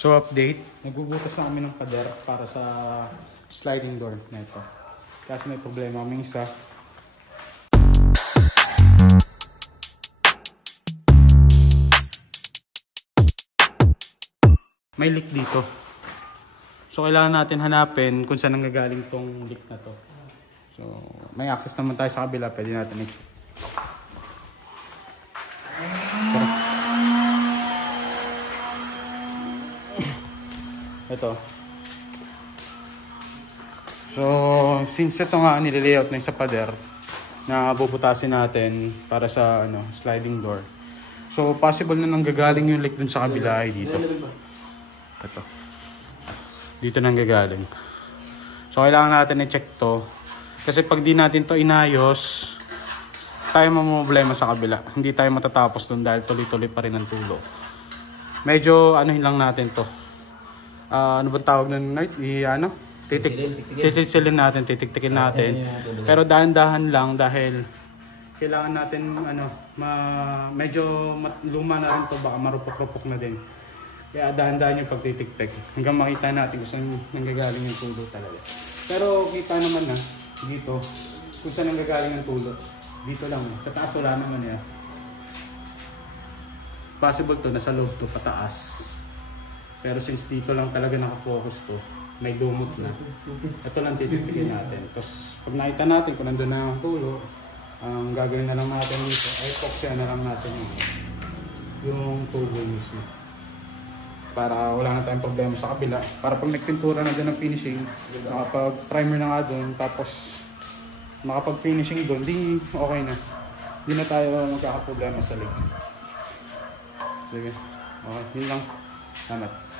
So update, nagbubutas na kami ng pader para sa sliding door na ito. Kasi may problema kaming isa. May leak dito. So kailangan natin hanapin kung saan nanggagaling tong leak na to. So may access naman tayo sa kabila, pwede natin i-check. Ito. So since ito nga nililayout na yung sa pader na bubutasin natin para sa sliding door. So possible na nanggagaling yung leak dun sa kabila ay dito. Ito. Dito nanggagaling. So kailangan natin i-check to. Kasi pag di natin to inayos, tayo mamumblema sa kabila. Hindi tayo matatapos dun dahil tuloy-tuloy pa rin ang tulo. Medyo lang natin to. Ano bang tawag nun? Sisilin natin, titiktikin natin. Pero dahan-dahan lang dahil kailangan natin medyo luma na rin to, baka marupok-rupok na din. Kaya dahan-dahan yung pagtitiktik hanggang makita natin kung saan nanggagaling yung tulo talaga. Pero kita naman na dito kung saan nanggagaling yung tulo. Dito lang, sa taas wala naman yan. Possible to, nasa loob to, pataas. Pero since dito lang talaga nakafocus to, may dumot na. Ito lang titiktikin natin. Tapos pag nakita natin kung nandun na ang tulo, ang gagawin na lang natin dito ay epoxy na lang natin yung tubo mismo. Para wala na tayong problema sa kabila. Para pag nagpintura na dyan ng finishing, nakapag-primer na nga doon, tapos nakapag-finishing doon, di okay na. Di na tayo magkakaproblema sa leak. Sige. Okay, yun lang. Salamat.